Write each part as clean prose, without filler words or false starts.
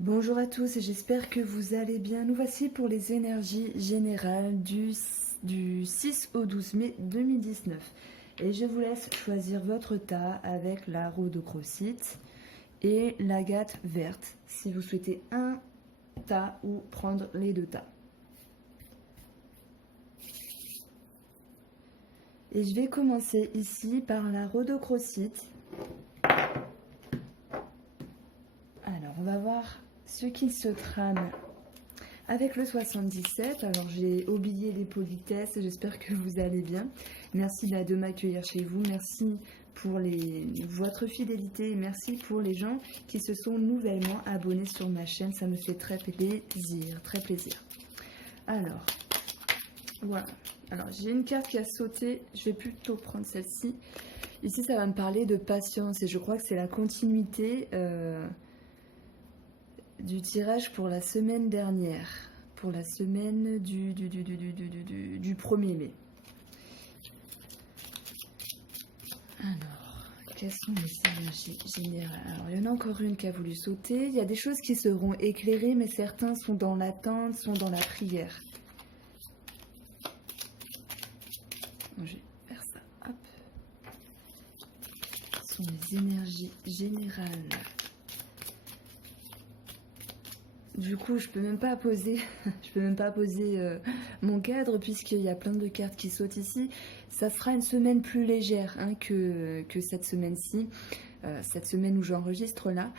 Bonjour à tous et j'espère que vous allez bien. Nous voici pour les énergies générales du 6 au 12 mai 2019. Et je vous laisse choisir votre tas avec la rhodochrosite et l'agate verte si vous souhaitez un tas ou prendre les deux tas. Et je vais commencer ici par la rhodochrosite. Alors, on va voir ce qu'il se trame avec le 77. Alors, j'ai oublié les politesses, j'espère que vous allez bien. Merci de m'accueillir chez vous, merci pour votre fidélité et merci pour les gens qui se sont nouvellement abonnés sur ma chaîne, ça me fait très plaisir, très plaisir. Alors, voilà. Alors, j'ai une carte qui a sauté, je vais plutôt prendre celle-ci. Ici, ça va me parler de patience et je crois que c'est la continuité du tirage pour la semaine dernière, pour la semaine du 1er mai. Alors, quelles sont les énergies générales? Alors, il y en a encore une qui a voulu sauter. Il y a des choses qui seront éclairées, mais certains sont dans l'attente, sont dans la prière. Donc, je vais faire ça. Hop. Ce sont les énergies générales. Du coup, je peux même pas poser, mon cadre puisqu'il y a plein de cartes qui sautent ici. Ça sera une semaine plus légère que cette semaine-ci, cette semaine où j'enregistre là,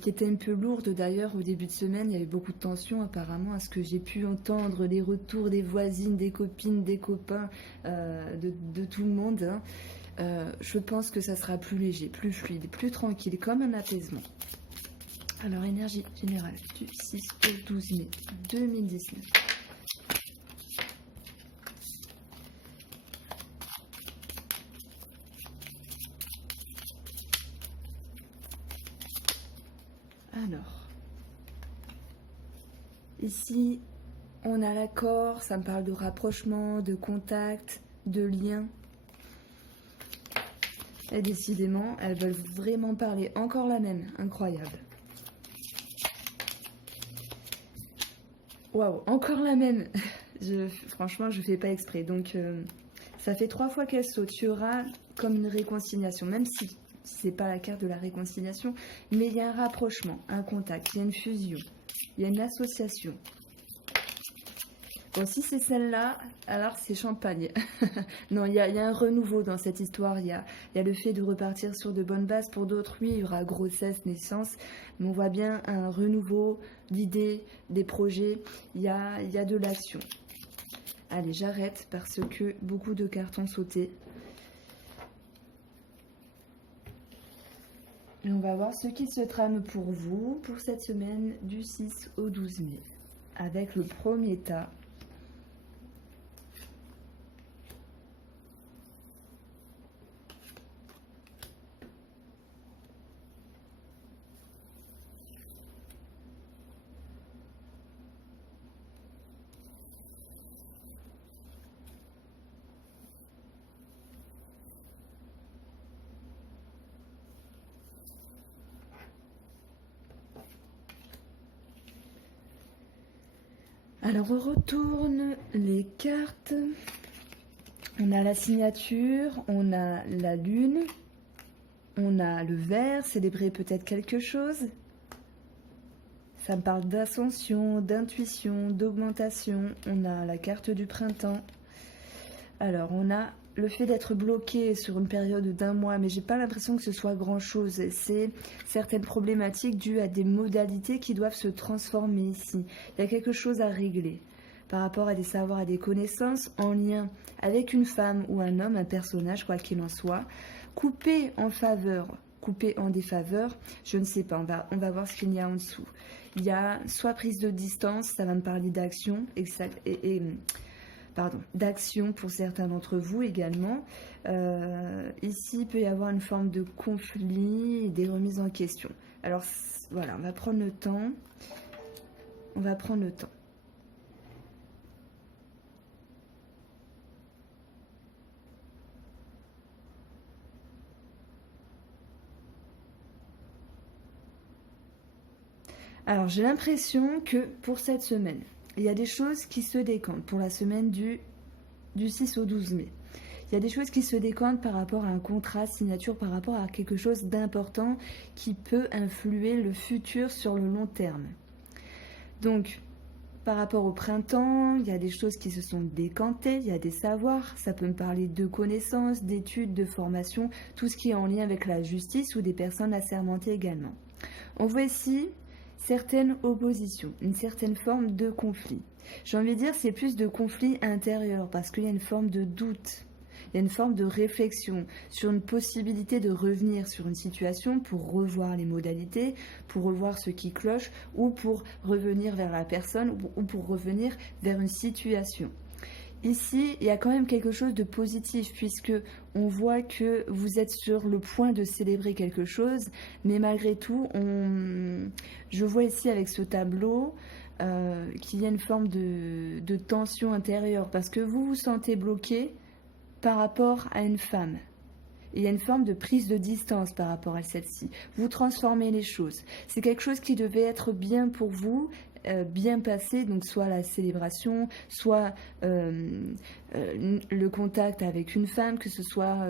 qui était un peu lourde d'ailleurs au début de semaine. Il y avait beaucoup de tension apparemment à ce que j'ai pu entendre les retours des voisines, des copines, des copains, de tout le monde. Je pense que ça sera plus léger, plus fluide, plus tranquille, comme un apaisement. Alors, énergie générale du 6 au 12 mai 2019. Alors, ici, on a l'accord, ça me parle de rapprochement, de contact, de lien. Et décidément, elles veulent vraiment parler. Encore la même, incroyable. Waouh, encore la même. Franchement, je fais pas exprès. Donc, ça fait 3 fois qu'elle saute. Il y aura comme une réconciliation, même si c'est pas la carte de la réconciliation, mais il y a un rapprochement, un contact, il y a une fusion, il y a une association. Bon, si c'est celle-là, alors c'est champagne. Non, il y a un renouveau dans cette histoire. Il y a le fait de repartir sur de bonnes bases. Pour d'autres, oui, il y aura grossesse, naissance. Mais on voit bien un renouveau d'idées, des projets. Il y a de l'action. Allez, j'arrête parce que beaucoup de cartes ont sauté. Et on va voir ce qui se trame pour vous pour cette semaine du 6 au 12 mai. Avec le premier tas. Alors on retourne les cartes. On a la signature, on a la lune, on a le vert, célébrer peut-être quelque chose. Ça me parle d'ascension, d'intuition, d'augmentation. On a la carte du printemps. Alors on a le fait d'être bloqué sur une période d'1 mois, mais j'ai pas l'impression que ce soit grand-chose. C'est certaines problématiques dues à des modalités qui doivent se transformer ici. Il y a quelque chose à régler par rapport à des savoirs, à des connaissances en lien avec une femme ou un homme, un personnage, quoi qu'il en soit, coupé en faveur, coupé en défaveur, je ne sais pas, on va voir ce qu'il y a en dessous. Il y a soit prise de distance, ça va me parler d'action, d'action pour certains d'entre vous également. Ici, il peut y avoir une forme de conflit et des remises en question. Alors voilà, on va prendre le temps. On va prendre le temps. Alors, j'ai l'impression que pour cette semaine, il y a des choses qui se décantent pour la semaine du 6 au 12 mai. Il y a des choses qui se décantent par rapport à un contrat, signature, par rapport à quelque chose d'important qui peut influer le futur sur le long terme. Donc, par rapport au printemps, il y a des choses qui se sont décantées, il y a des savoirs, ça peut me parler de connaissances, d'études, de formation, tout ce qui est en lien avec la justice ou des personnes assermentées également. On voit ici certaines oppositions, une certaine forme de conflit. J'ai envie de dire c'est plus de conflit intérieur parce qu'il y a une forme de doute. Il y a une forme de réflexion sur une possibilité de revenir sur une situation pour revoir les modalités, pour revoir ce qui cloche ou pour revenir vers la personne ou pour revenir vers une situation. Ici, il y a quand même quelque chose de positif puisque on voit que vous êtes sur le point de célébrer quelque chose, mais malgré tout, je vois ici avec ce tableau qu'il y a une forme de tension intérieure parce que vous vous sentez bloqué par rapport à une femme. Il y a une forme de prise de distance par rapport à celle-ci. Vous transformez les choses. C'est quelque chose qui devait être bien pour vous, bien passé, donc soit la célébration, soit le contact avec une femme, que ce soit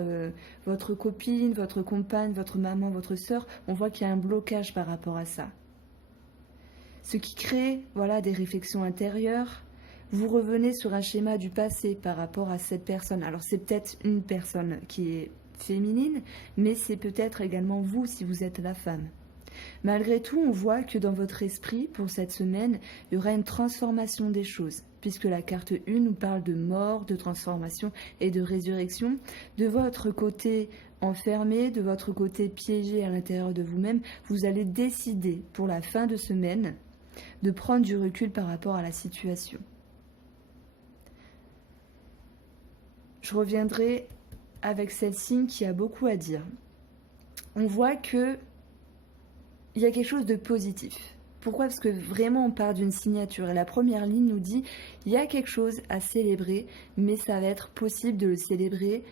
votre copine, votre compagne, votre maman, votre sœur. On voit qu'il y a un blocage par rapport à ça. Ce qui crée des réflexions intérieures. Vous revenez sur un schéma du passé par rapport à cette personne. Alors c'est peut-être une personne qui est féminine, mais c'est peut-être également vous si vous êtes la femme. Malgré tout, on voit que dans votre esprit, pour cette semaine, il y aura une transformation des choses, puisque la carte 1 nous parle de mort, de transformation et de résurrection. De votre côté enfermé, de votre côté piégé à l'intérieur de vous-même, vous allez décider pour la fin de semaine de prendre du recul par rapport à la situation. Je reviendrai avec celle-ci qui a beaucoup à dire. On voit que il y a quelque chose de positif. Pourquoi ? Parce que vraiment on part d'une signature et la première ligne nous dit il y a quelque chose à célébrer, mais ça va être possible de le célébrer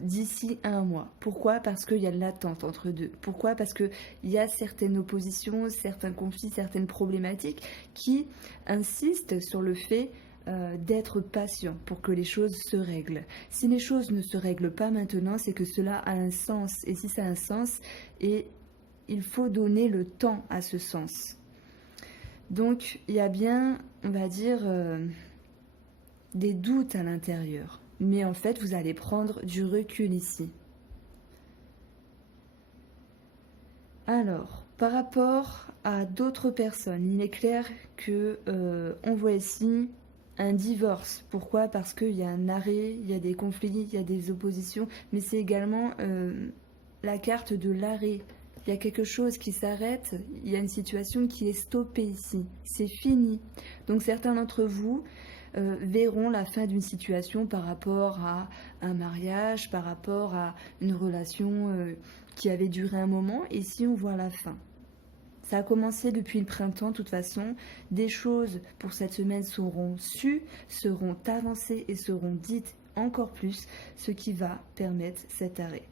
d'ici un mois. Pourquoi ? Parce qu'il y a de l'attente entre deux. Pourquoi ? Parce qu'il y a certaines oppositions, certains conflits, certaines problématiques qui insistent sur le fait d'être patient pour que les choses se règlent. Si les choses ne se règlent pas maintenant, c'est que cela a un sens. Et si ça a un sens, il faut donner le temps à ce sens. Donc, il y a bien, on va dire, des doutes à l'intérieur. Mais en fait, vous allez prendre du recul ici. Alors, par rapport à d'autres personnes, il est clair que on voit ici un divorce. Pourquoi ? Parce qu'il y a un arrêt, il y a des conflits, il y a des oppositions, mais c'est également la carte de l'arrêt. Il y a quelque chose qui s'arrête, il y a une situation qui est stoppée ici. C'est fini. Donc certains d'entre vous verront la fin d'une situation par rapport à un mariage, par rapport à une relation qui avait duré un moment. Et ici, on voit la fin. Ça a commencé depuis le printemps, de toute façon. Des choses pour cette semaine seront sues, seront avancées et seront dites encore plus, ce qui va permettre cet arrêt.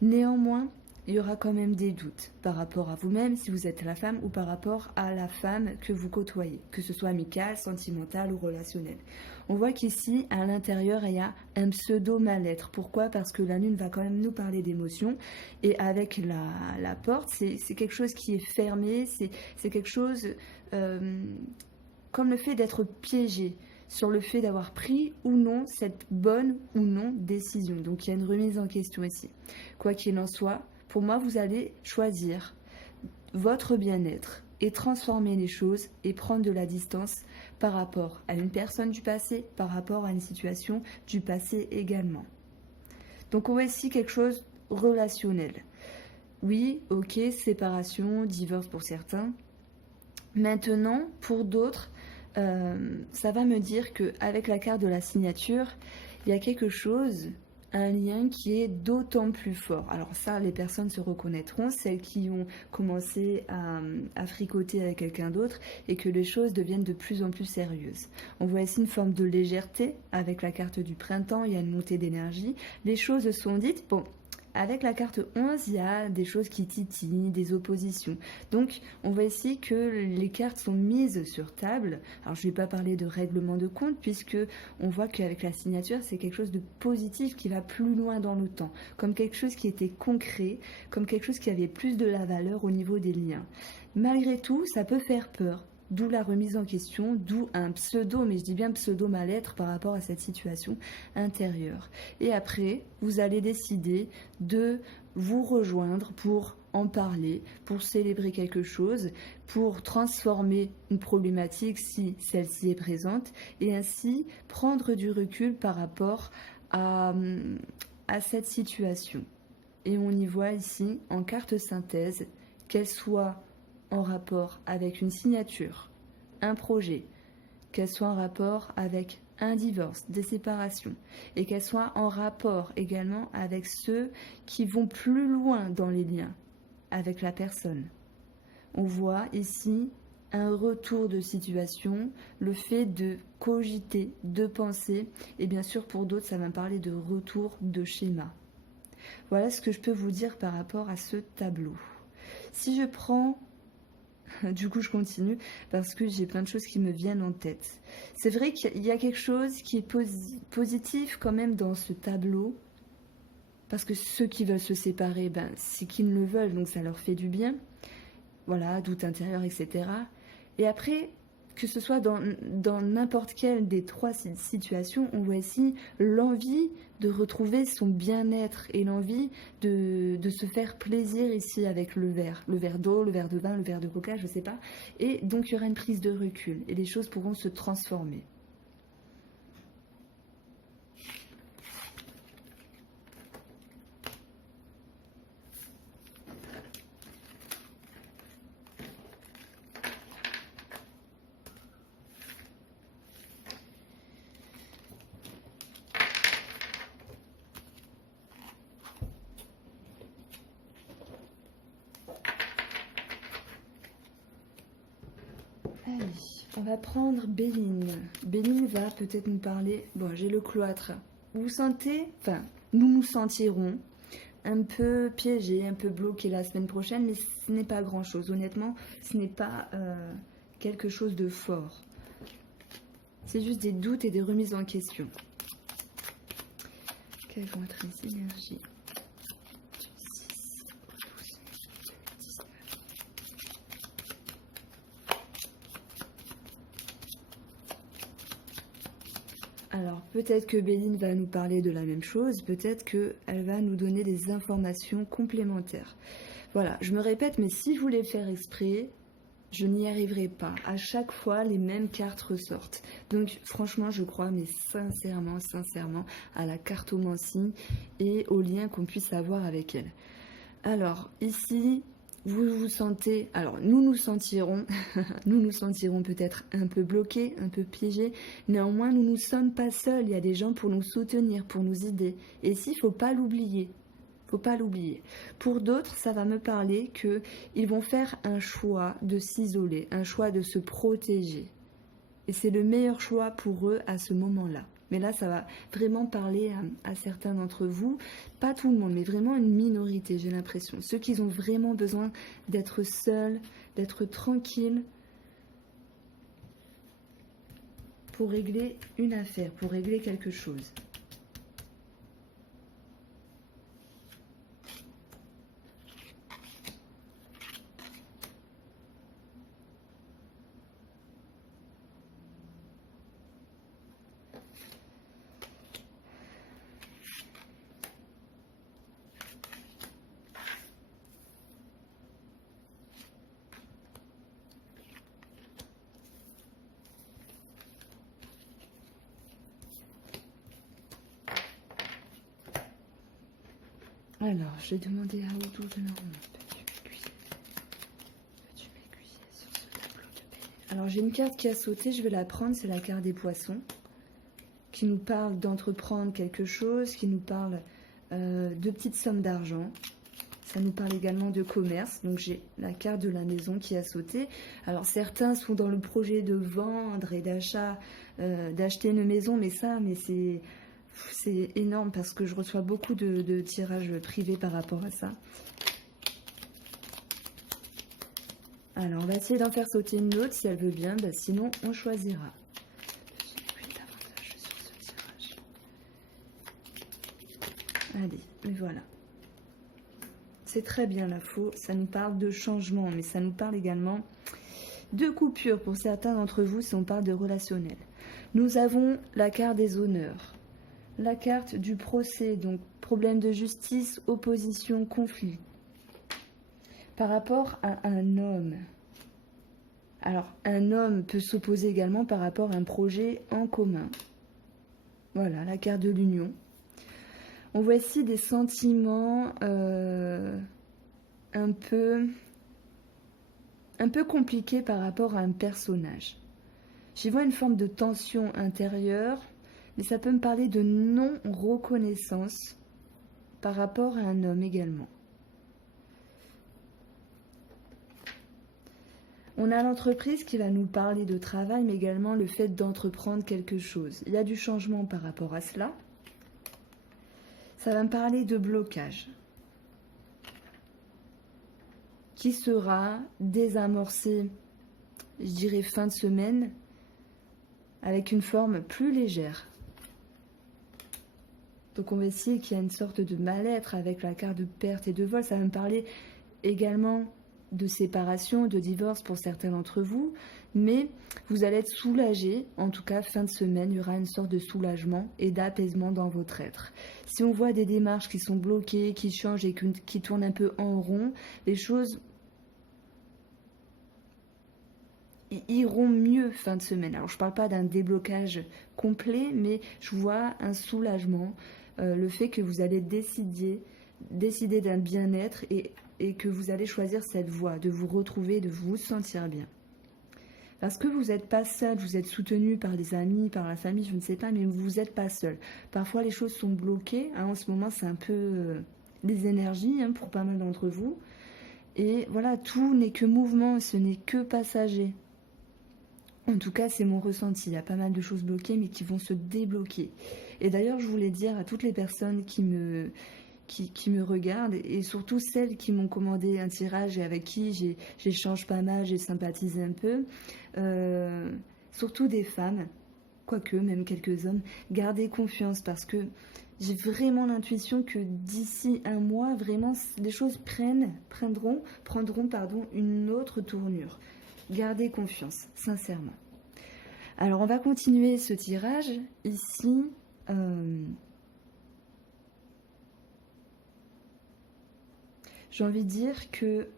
Néanmoins, il y aura quand même des doutes par rapport à vous-même, si vous êtes la femme, ou par rapport à la femme que vous côtoyez, que ce soit amicale, sentimentale ou relationnelle. On voit qu'ici, à l'intérieur, il y a un pseudo-mal-être. Pourquoi ? Parce que la lune va quand même nous parler d'émotions. Et avec la porte, c'est quelque chose qui est fermé, c'est quelque chose comme le fait d'être piégé sur le fait d'avoir pris ou non cette bonne ou non décision. Donc il y a une remise en question ici. Quoi qu'il en soit, pour moi, vous allez choisir votre bien-être et transformer les choses et prendre de la distance par rapport à une personne du passé, par rapport à une situation du passé également. Donc on voit ici quelque chose relationnel. Oui, ok, séparation, divorce pour certains. Maintenant, pour d'autres, ça va me dire qu'avec la carte de la signature, il y a quelque chose, un lien qui est d'autant plus fort. Alors ça, les personnes se reconnaîtront, celles qui ont commencé à fricoter avec quelqu'un d'autre et que les choses deviennent de plus en plus sérieuses. On voit ici une forme de légèreté avec la carte du printemps, il y a une montée d'énergie. Les choses sont dites, bon, Avec la carte 11, il y a des choses qui titillent, des oppositions. Donc, on voit ici que les cartes sont mises sur table. Alors, je ne vais pas parler de règlement de compte, puisque on voit qu'avec la signature, c'est quelque chose de positif qui va plus loin dans le temps, comme quelque chose qui était concret, comme quelque chose qui avait plus de la valeur au niveau des liens. Malgré tout, ça peut faire peur. D'où la remise en question, d'où un pseudo, mais je dis bien pseudo mal-être par rapport à cette situation intérieure. Et après, vous allez décider de vous rejoindre pour en parler, pour célébrer quelque chose, pour transformer une problématique si celle-ci est présente, et ainsi prendre du recul par rapport à cette situation. Et on y voit ici, en carte synthèse, qu'elle soit en rapport avec une signature, un projet, qu'elle soit en rapport avec un divorce, des séparations, et qu'elle soit en rapport également avec ceux qui vont plus loin dans les liens avec la personne. On voit ici un retour de situation, le fait de cogiter, de penser, et bien sûr pour d'autres ça va parler de retour de schéma. Voilà ce que je peux vous dire par rapport à ce tableau. Si je prends du coup, je continue parce que j'ai plein de choses qui me viennent en tête. C'est vrai qu'il y a quelque chose qui est positif quand même dans ce tableau. Parce que ceux qui veulent se séparer, c'est qu'ils le veulent, donc ça leur fait du bien. Voilà, doute intérieur, etc. Et après, que ce soit dans n'importe quelle des trois situations, on voit ici l'envie de retrouver son bien-être et l'envie de se faire plaisir ici avec le verre d'eau, le verre de vin, le verre de coca, je ne sais pas. Et donc il y aura une prise de recul et les choses pourront se transformer. Allez, on va prendre Béline. Béline va peut-être nous parler... Bon, j'ai le cloître. Vous sentez... Enfin, nous nous sentirons un peu piégés, un peu bloqués la semaine prochaine, mais ce n'est pas grand-chose. Honnêtement, ce n'est pas quelque chose de fort. C'est juste des doutes et des remises en question. Quelles vont être les énergies ? Alors, peut-être que Béline va nous parler de la même chose, peut-être qu'elle va nous donner des informations complémentaires. Voilà, je me répète, mais si je voulais faire exprès, je n'y arriverai pas. À chaque fois, les mêmes cartes ressortent. Donc, franchement, je crois, mais sincèrement, à la cartomancie et au lien qu'on puisse avoir avec elle. Alors, ici... Vous vous sentez, alors nous nous sentirons peut-être un peu bloqués, un peu piégés. Néanmoins, nous ne sommes pas seuls. Il y a des gens pour nous soutenir, pour nous aider. Et ici, il ne faut pas l'oublier. Pour d'autres, ça va me parler qu'ils vont faire un choix de s'isoler, un choix de se protéger. Et c'est le meilleur choix pour eux à ce moment-là. Mais là, ça va vraiment parler à certains d'entre vous. Pas tout le monde, mais vraiment une minorité, j'ai l'impression. Ceux qui ont vraiment besoin d'être seuls, d'être tranquilles pour régler une affaire, pour régler quelque chose. Alors, j'ai demandé à Oudou de Normand. Peux-tu m'aiguiller sur ce tableau de Béline ? Alors, j'ai une carte qui a sauté, je vais la prendre, c'est la carte des poissons, qui nous parle d'entreprendre quelque chose, qui nous parle de petites sommes d'argent. Ça nous parle également de commerce. Donc, j'ai la carte de la maison qui a sauté. Alors, certains sont dans le projet de vendre et d'achat, d'acheter une maison, mais c'est... C'est énorme parce que je reçois beaucoup de tirages privés par rapport à ça. Alors, on va essayer d'en faire sauter une autre si elle veut bien. Bah, sinon, on choisira. J'ai plus d'avantage sur ce tirage. Allez, et voilà. C'est très bien la faux. Ça nous parle de changement, mais ça nous parle également de coupure pour certains d'entre vous si on parle de relationnel. Nous avons la carte des honneurs. La carte du procès, donc problème de justice, opposition, conflit. Par rapport à un homme. Alors, un homme peut s'opposer également par rapport à un projet en commun. Voilà, la carte de l'union. On voit ici des sentiments un peu compliqués par rapport à un personnage. J'y vois une forme de tension intérieure, mais ça peut me parler de non-reconnaissance par rapport à un homme également. On a l'entreprise qui va nous parler de travail, mais également le fait d'entreprendre quelque chose. Il y a du changement par rapport à cela. Ça va me parler de blocage qui sera désamorcé, je dirais fin de semaine, avec une forme plus légère. Donc on va essayer qu'il y a une sorte de mal-être avec la carte de perte et de vol. Ça va me parler également de séparation, de divorce pour certains d'entre vous, mais vous allez être soulagé, en tout cas fin de semaine, il y aura une sorte de soulagement et d'apaisement dans votre être. Si on voit des démarches qui sont bloquées, qui changent et qui tournent un peu en rond, les choses iront mieux fin de semaine. Alors je ne parle pas d'un déblocage complet, mais je vois un soulagement, le fait que vous allez décider d'un bien-être et que vous allez choisir cette voie, de vous retrouver, de vous sentir bien. Parce que vous n'êtes pas seul, vous êtes soutenu par des amis, par la famille, je ne sais pas, mais vous n'êtes pas seul. Parfois les choses sont bloquées, en ce moment c'est un peu les énergies pour pas mal d'entre vous. Et voilà, tout n'est que mouvement, ce n'est que passager. En tout cas, c'est mon ressenti. Il y a pas mal de choses bloquées, mais qui vont se débloquer. Et d'ailleurs, je voulais dire à toutes les personnes qui me regardent, et surtout celles qui m'ont commandé un tirage et avec qui j'échange pas mal, j'ai sympathisé un peu, surtout des femmes, quoique même quelques hommes, gardez confiance parce que j'ai vraiment l'intuition que d'ici un mois, vraiment, les choses prendront une autre tournure. Gardez confiance, sincèrement. Alors, on va continuer ce tirage. Ici, j'ai envie de dire que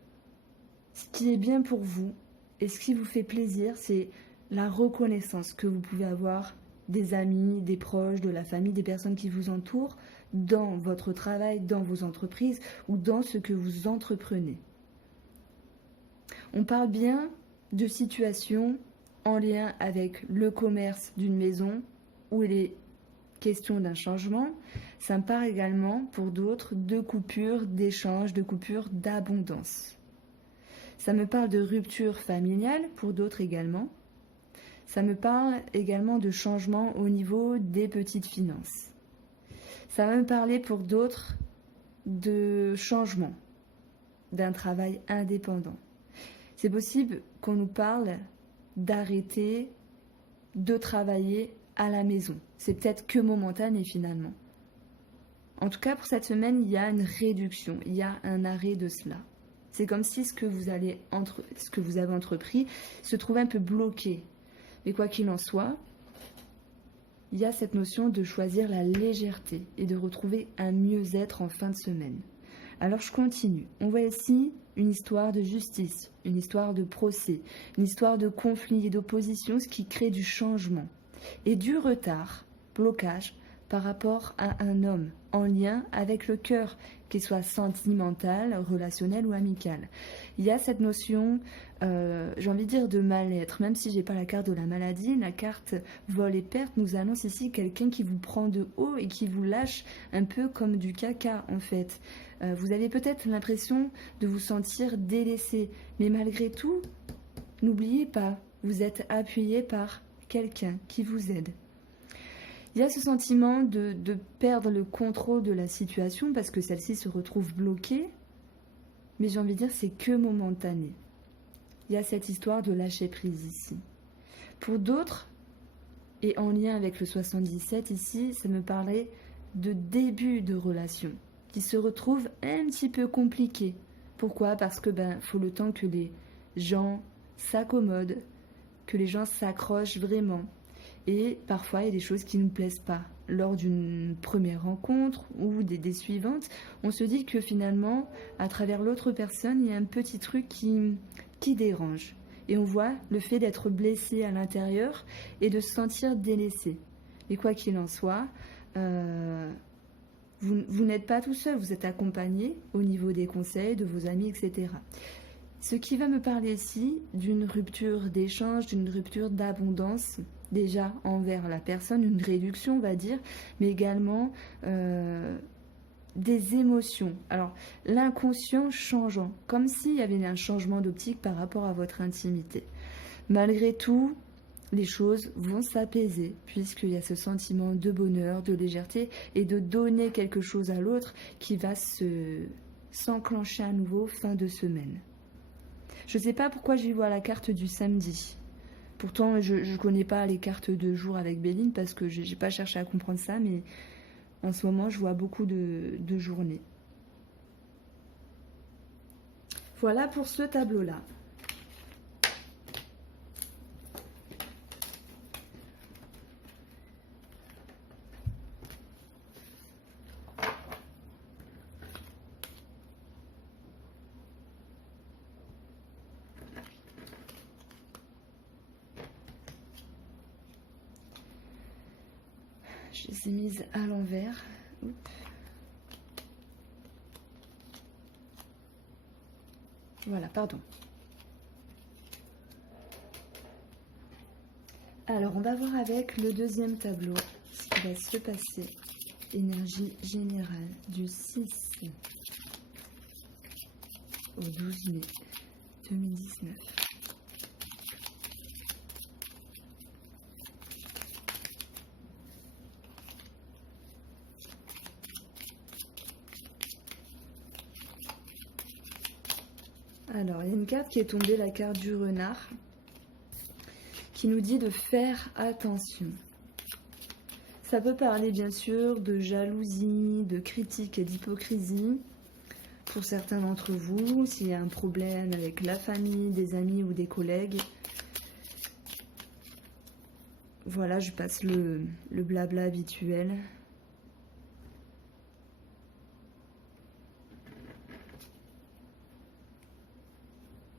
ce qui est bien pour vous et ce qui vous fait plaisir, c'est la reconnaissance que vous pouvez avoir des amis, des proches, de la famille, des personnes qui vous entourent dans votre travail, dans vos entreprises ou dans ce que vous entreprenez. On parle bien de situations en lien avec le commerce d'une maison où il est question d'un changement. Ça me parle également pour d'autres de coupures, d'échanges, de coupures d'abondance. Ça me parle de rupture familiale pour d'autres également. Ça me parle également de changement au niveau des petites finances. Ça va me parler pour d'autres de changement, d'un travail indépendant. C'est possible qu'on nous parle d'arrêter de travailler à la maison. C'est peut-être que momentané finalement. En tout cas, pour cette semaine, il y a une réduction, il y a un arrêt de cela. C'est comme si ce que vous avez entrepris se trouvait un peu bloqué. Mais quoi qu'il en soit, il y a cette notion de choisir la légèreté et de retrouver un mieux-être en fin de semaine. Alors je continue. On voit ici une histoire de justice, une histoire de procès, une histoire de conflit et d'opposition, ce qui crée du changement et du retard, blocage par rapport à un homme en lien avec le cœur, qu'il soit sentimental, relationnel ou amical. Il y a cette notion, j'ai envie de dire, de mal-être. Même si j'ai pas la carte de la maladie, la carte vol et perte nous annonce ici quelqu'un qui vous prend de haut et qui vous lâche un peu comme du caca en fait. Vous avez peut-être l'impression de vous sentir délaissé, mais malgré tout, n'oubliez pas, vous êtes appuyé par quelqu'un qui vous aide. Il y a ce sentiment de perdre le contrôle de la situation parce que celle-ci se retrouve bloquée. Mais j'ai envie de dire, c'est que momentané. Il y a cette histoire de lâcher prise ici. Pour d'autres, et en lien avec le 77 ici, ça me parlait de début de relation qui se retrouve un petit peu compliqué. Pourquoi? Parce que faut le temps que les gens s'accommodent, que les gens s'accrochent vraiment. Et parfois, il y a des choses qui ne nous plaisent pas. Lors d'une première rencontre ou des suivantes, on se dit que finalement, à travers l'autre personne, il y a un petit truc qui dérange. Et on voit le fait d'être blessé à l'intérieur et de se sentir délaissé. Et quoi qu'il en soit, vous n'êtes pas tout seul, vous êtes accompagné au niveau des conseils, de vos amis, etc. Ce qui va me parler ici d'une rupture d'échange, d'une rupture d'abondance, déjà envers la personne, une réduction on va dire, mais également des émotions. Alors l'inconscient changeant, comme s'il y avait un changement d'optique par rapport à votre intimité. Malgré tout, les choses vont s'apaiser puisqu'il y a ce sentiment de bonheur, de légèreté et de donner quelque chose à l'autre qui va s'enclencher à nouveau fin de semaine. Je ne sais pas pourquoi j'y vois la carte du samedi. Pourtant, je ne connais pas les cartes de jour avec Béline parce que je n'ai pas cherché à comprendre ça, mais en ce moment, je vois beaucoup de journées. Voilà pour ce tableau-là. Je les ai mises à l'envers. Voilà, pardon. Alors, on va voir avec le deuxième tableau ce qui va se passer. Énergie générale du 6 au 12 mai 2019. Alors, il y a une carte qui est tombée, la carte du renard, qui nous dit de faire attention. Ça peut parler bien sûr de jalousie, de critique et d'hypocrisie. Pour certains d'entre vous, s'il y a un problème avec la famille, des amis ou des collègues. Voilà, je passe le blabla habituel.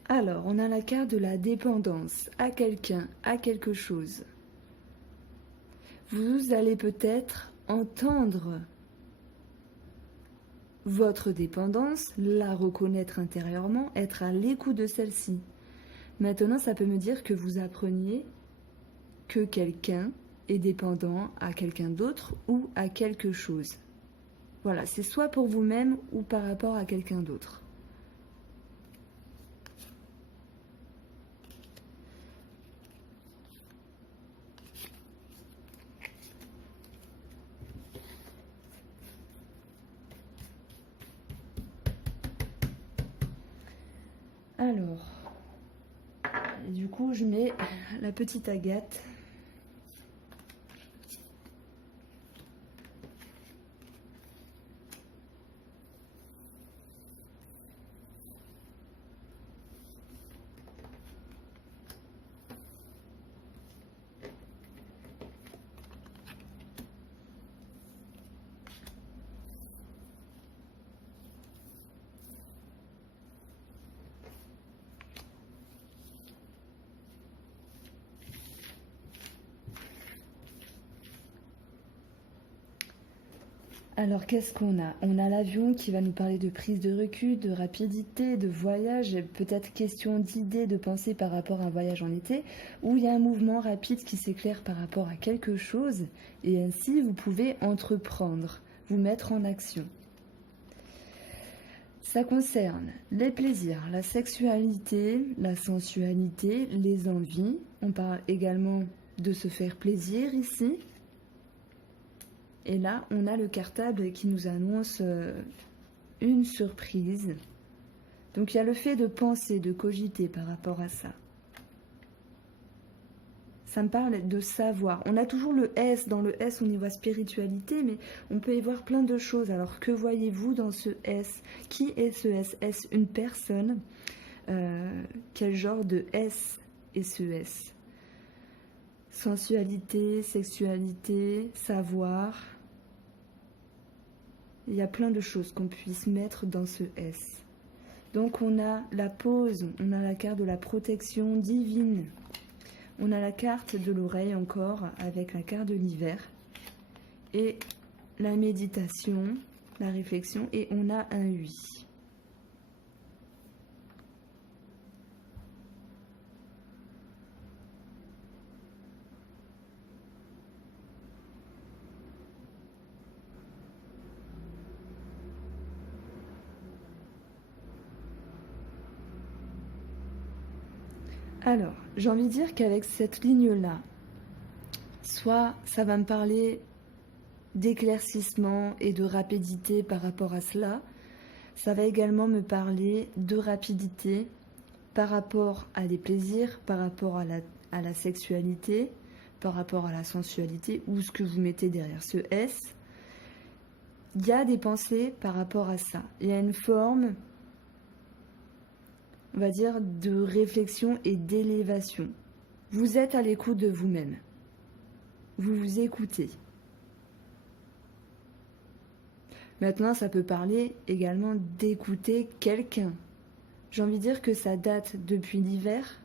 Alors, on a la carte de la dépendance à quelqu'un, à quelque chose. Vous allez peut-être entendre votre dépendance, la reconnaître intérieurement, être à l'écoute de celle-ci. Maintenant, ça peut me dire que vous appreniez que quelqu'un est dépendant à quelqu'un d'autre ou à quelque chose. Voilà, c'est soit pour vous-même ou par rapport à quelqu'un d'autre. Alors, du coup, je mets la petite agate. Alors, qu'est-ce qu'on a? On a l'avion qui va nous parler de prise de recul, de rapidité, de voyage, peut-être question d'idées, de pensée par rapport à un voyage en été, où il y a un mouvement rapide qui s'éclaire par rapport à quelque chose, et ainsi vous pouvez entreprendre, vous mettre en action. Ça concerne les plaisirs, la sexualité, la sensualité, les envies. On parle également de se faire plaisir ici. Et là, on a le cartable qui nous annonce une surprise. Donc il y a le fait de penser, de cogiter par rapport à ça. Ça me parle de savoir. On a toujours le S. Dans le S, on y voit spiritualité, mais on peut y voir plein de choses. Alors, que voyez-vous dans ce S? Qui est ce S? Est-ce une personne? Quel genre de S est ce S? Sensualité, sexualité, savoir. Il y a plein de choses qu'on puisse mettre dans ce S. Donc, on a la pause, on a la carte de la protection divine. On a la carte de l'oreille encore, avec la carte de l'hiver. Et la méditation, la réflexion, et on a un 8. Alors, j'ai envie de dire qu'avec cette ligne-là, soit ça va me parler d'éclaircissement et de rapidité par rapport à cela, ça va également me parler de rapidité par rapport à des plaisirs, par rapport à la sexualité, par rapport à la sensualité, ou ce que vous mettez derrière ce S. Il y a des pensées par rapport à ça. Il y a une forme, on va dire, de réflexion et d'élévation. Vous êtes à l'écoute de vous-même. Vous vous écoutez. Maintenant, ça peut parler également d'écouter quelqu'un. J'ai envie de dire que ça date depuis l'hiver.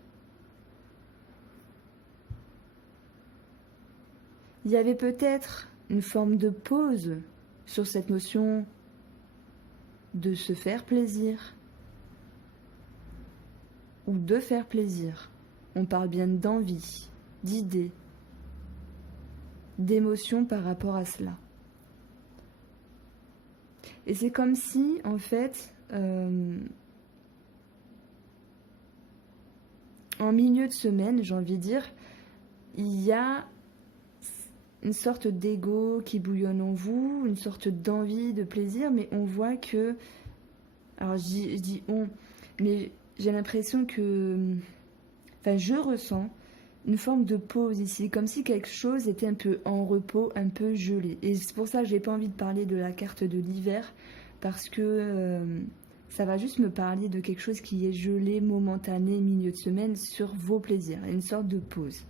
Il y avait peut-être une forme de pause sur cette notion de se faire plaisir ou de faire plaisir. On parle bien d'envie, d'idées, d'émotions par rapport à cela. Et c'est comme si, en fait, en milieu de semaine, j'ai envie de dire, il y a une sorte d'ego qui bouillonne en vous, une sorte d'envie, de plaisir, mais on voit que... Alors je dis on, mais j'ai l'impression que... Enfin, je ressens une forme de pause ici, comme si quelque chose était un peu en repos, un peu gelé. Et c'est pour ça que j'ai pas envie de parler de la carte de l'hiver, parce que ça va juste me parler de quelque chose qui est gelé, momentané, milieu de semaine, sur vos plaisirs, une sorte de pause.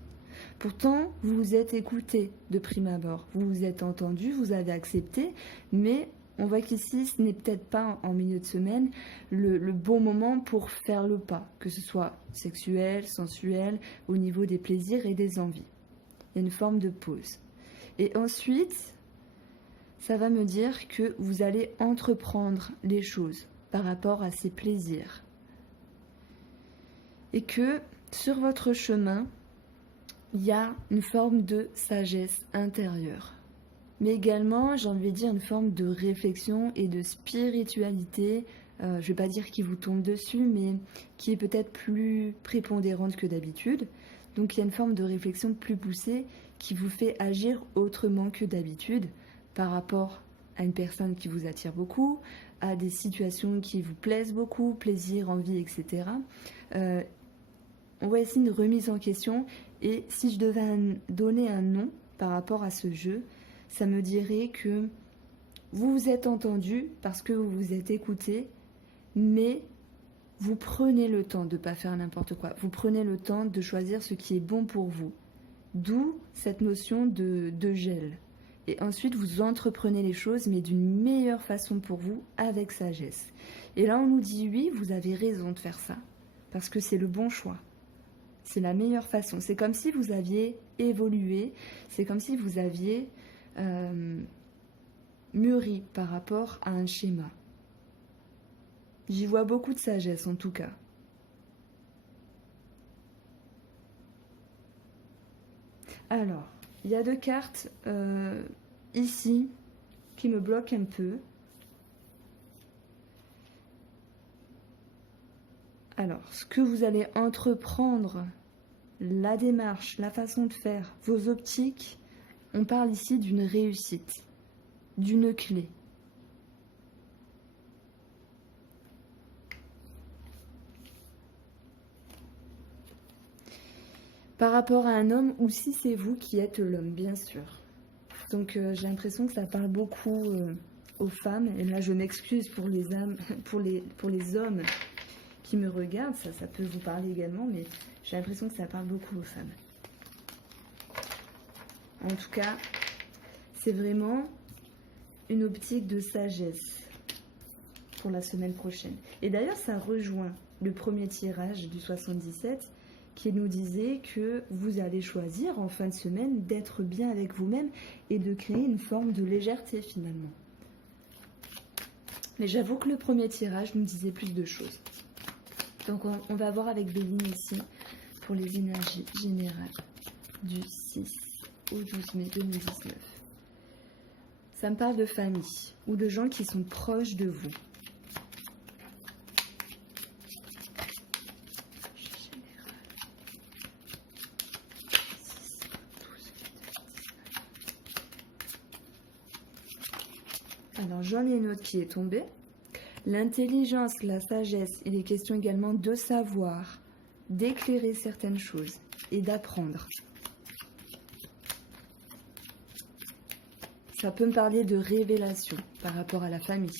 Pourtant, vous vous êtes écouté de prime abord, vous vous êtes entendu, vous avez accepté, mais on voit qu'ici, ce n'est peut-être pas en milieu de semaine le bon moment pour faire le pas, que ce soit sexuel, sensuel, au niveau des plaisirs et des envies. Il y a une forme de pause. Et ensuite, ça va me dire que vous allez entreprendre les choses par rapport à ces plaisirs. Et que sur votre chemin, il y a une forme de sagesse intérieure. Mais également, j'ai envie de dire, une forme de réflexion et de spiritualité, je ne vais pas dire qui vous tombe dessus, mais qui est peut-être plus prépondérante que d'habitude. Donc il y a une forme de réflexion plus poussée qui vous fait agir autrement que d'habitude par rapport à une personne qui vous attire beaucoup, à des situations qui vous plaisent beaucoup, plaisir, envie, etc. On voit ici une remise en question, et si je devais donner un nom par rapport à ce jeu, ça me dirait que vous vous êtes entendu parce que vous vous êtes écouté, mais vous prenez le temps de ne pas faire n'importe quoi. Vous prenez le temps de choisir ce qui est bon pour vous. D'où cette notion de gel. Et ensuite, vous entreprenez les choses, mais d'une meilleure façon pour vous, avec sagesse. Et là, on nous dit, oui, vous avez raison de faire ça, parce que c'est le bon choix. C'est la meilleure façon. C'est comme si vous aviez évolué, c'est comme si vous aviez mûri par rapport à un schéma. J'y vois beaucoup de sagesse en tout cas. Alors, il y a deux cartes ici qui me bloquent un peu. Alors, ce que vous allez entreprendre, la démarche, la façon de faire, vos optiques, on parle ici d'une réussite. d'une clé. Par rapport à un homme, ou si c'est vous qui êtes l'homme, bien sûr. Donc j'ai l'impression que ça parle beaucoup aux femmes, et là je m'excuse pour les âmes, pour les hommes qui me regardent, ça peut vous parler également, mais j'ai l'impression que ça parle beaucoup aux femmes. En tout cas, c'est vraiment une optique de sagesse pour la semaine prochaine. Et d'ailleurs, ça rejoint le premier tirage du 77 qui nous disait que vous allez choisir en fin de semaine d'être bien avec vous-même et de créer une forme de légèreté finalement. Mais j'avoue que le premier tirage nous disait plus de choses. Donc on va voir avec Béline ici pour les énergies générales du 6 au 12 mai 2019. Ça me parle de famille ou de gens qui sont proches de vous. Alors j'en ai une autre qui est tombée. L'intelligence, la sagesse, il est question également de savoir, d'éclairer certaines choses et d'apprendre. Ça peut me parler de révélation par rapport à la famille.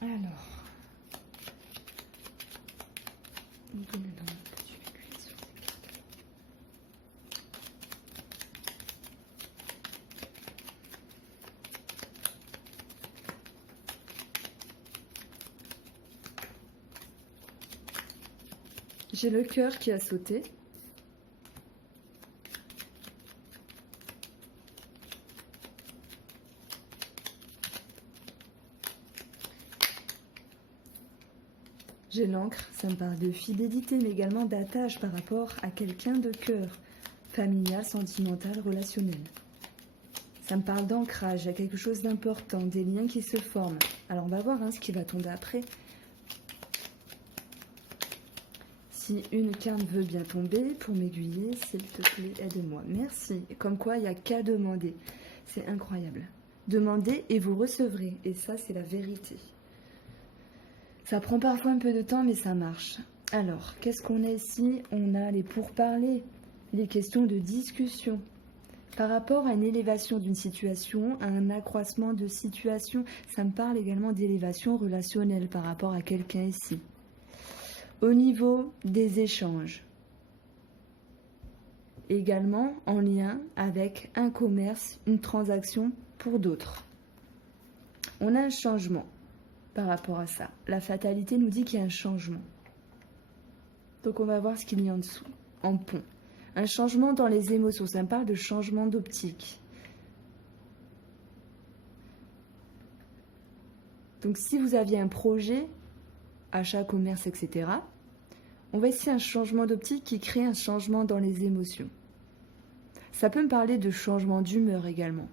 Alors, j'ai le cœur qui a sauté. J'ai l'encre, ça me parle de fidélité, mais également d'attache par rapport à quelqu'un de cœur, familial, sentimental, relationnel. Ça me parle d'ancrage, à quelque chose d'important, des liens qui se forment. Alors on va voir ce qui va tomber après. Si une carte veut bien tomber, pour m'aiguiller, s'il te plaît, aide-moi. Merci. Comme quoi, il n'y a qu'à demander. C'est incroyable. Demandez et vous recevrez. Et ça, c'est la vérité. Ça prend parfois un peu de temps, mais ça marche. Alors, qu'est-ce qu'on a ici? On a les pourparlers, les questions de discussion. Par rapport à une élévation d'une situation, à un accroissement de situation, ça me parle également d'élévation relationnelle par rapport à quelqu'un ici. Au niveau des échanges, également en lien avec un commerce, une transaction pour d'autres. On a un changement par rapport à ça. La fatalité nous dit qu'il y a un changement. Donc on va voir ce qu'il y a en dessous, en pont. Un changement dans les émotions, ça me parle de changement d'optique. Donc si vous aviez un projet, achat, commerce, etc., on voit ici un changement d'optique qui crée un changement dans les émotions. Ça peut me parler de changement d'humeur également.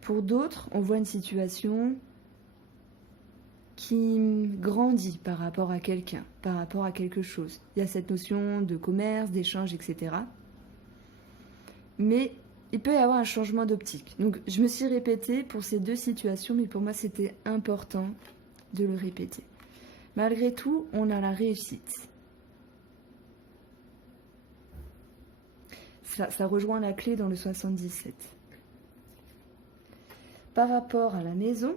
Pour d'autres, on voit une situation qui grandit par rapport à quelqu'un, par rapport à quelque chose. Il y a cette notion de commerce, d'échange, etc. Mais il peut y avoir un changement d'optique. Donc je me suis répétée pour ces deux situations, mais pour moi c'était important de le répéter. Malgré tout, on a la réussite. Ça rejoint la clé dans le 77. Par rapport à la maison,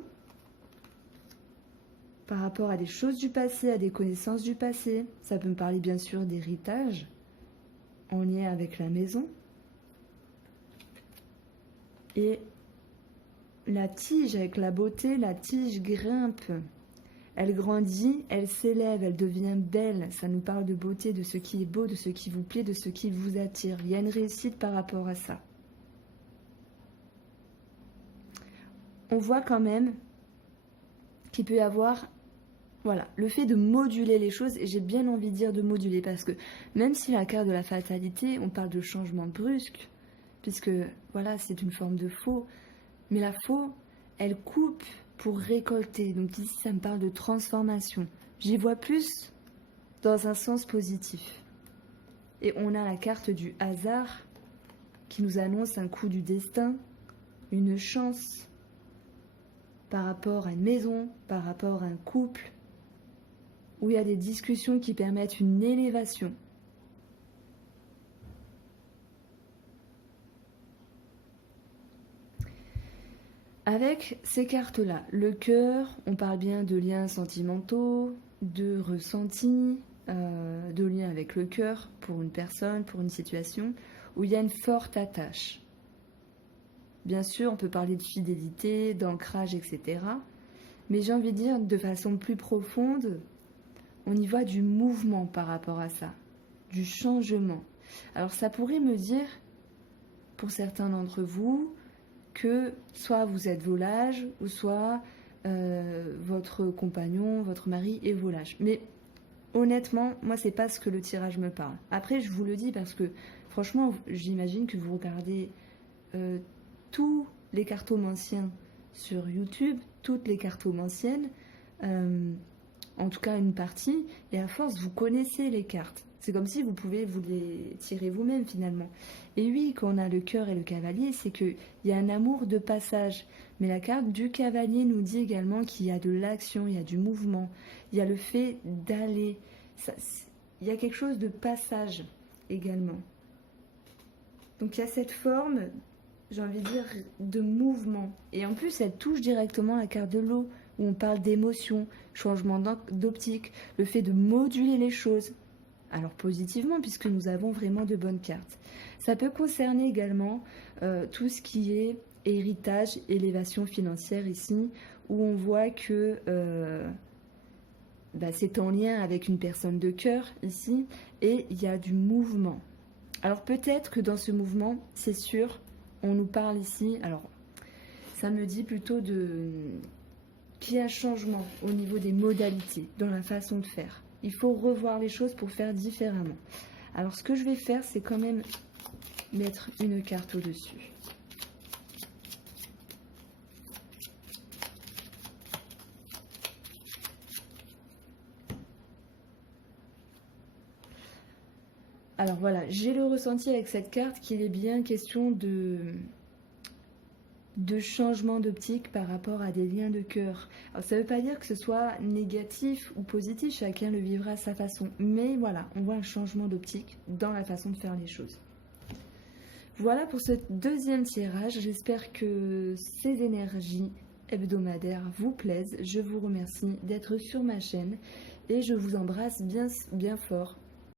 par rapport à des choses du passé, à des connaissances du passé, ça peut me parler bien sûr d'héritage en lien avec la maison. Et la tige avec la beauté, la tige grimpe. Elle grandit, elle s'élève, elle devient belle. Ça nous parle de beauté, de ce qui est beau, de ce qui vous plaît, de ce qui vous attire. Il y a une réussite par rapport à ça. On voit quand même qu'il peut y avoir, voilà, le fait de moduler les choses. Et j'ai bien envie de dire de moduler parce que même si la carte de la fatalité, on parle de changement brusque, puisque voilà, c'est une forme de faux. Mais la faux, elle coupe pour récolter. Donc ici, ça me parle de transformation. J'y vois plus dans un sens positif. Et on a la carte du hasard qui nous annonce un coup du destin, une chance par rapport à une maison, par rapport à un couple, où il y a des discussions qui permettent une élévation. Avec ces cartes-là, le cœur, on parle bien de liens sentimentaux, de ressentis, de liens avec le cœur pour une personne, pour une situation, où il y a une forte attache. Bien sûr, on peut parler de fidélité, d'ancrage, etc. Mais j'ai envie de dire, de façon plus profonde, on y voit du mouvement par rapport à ça, du changement. Alors ça pourrait me dire, pour certains d'entre vous, que soit vous êtes volage, ou soit votre compagnon, votre mari est volage. Mais honnêtement, moi, c'est pas ce que le tirage me parle. Après, je vous le dis parce que, franchement, j'imagine que vous regardez tous les cartomanciens sur YouTube, toutes les cartomanciennes, en tout cas une partie, et à force, vous connaissez les cartes. C'est comme si vous pouvez vous les tirer vous-même finalement. Et oui, quand on a le cœur et le cavalier, c'est qu'il y a un amour de passage. Mais la carte du cavalier nous dit également qu'il y a de l'action, il y a du mouvement, il y a le fait d'aller. Il y a quelque chose de passage également. Donc il y a cette forme, j'ai envie de dire, de mouvement. Et en plus, elle touche directement la carte de l'eau, où on parle d'émotion, changement d'optique, le fait de moduler les choses. Alors positivement, puisque nous avons vraiment de bonnes cartes. Ça peut concerner également tout ce qui est héritage, élévation financière ici, où on voit que c'est en lien avec une personne de cœur ici, et il y a du mouvement. Alors peut-être que dans ce mouvement, c'est sûr, on nous parle ici, alors ça me dit plutôt qu'il y a un changement au niveau des modalités, dans la façon de faire. Il faut revoir les choses pour faire différemment. Alors ce que je vais faire, c'est quand même mettre une carte au-dessus. Alors voilà, j'ai le ressenti avec cette carte qu'il est bien question de changement d'optique par rapport à des liens de cœur. Alors ça ne veut pas dire que ce soit négatif ou positif, chacun le vivra à sa façon. Mais voilà, on voit un changement d'optique dans la façon de faire les choses. Voilà pour ce deuxième tirage. J'espère que ces énergies hebdomadaires vous plaisent. Je vous remercie d'être sur ma chaîne et je vous embrasse bien, bien fort.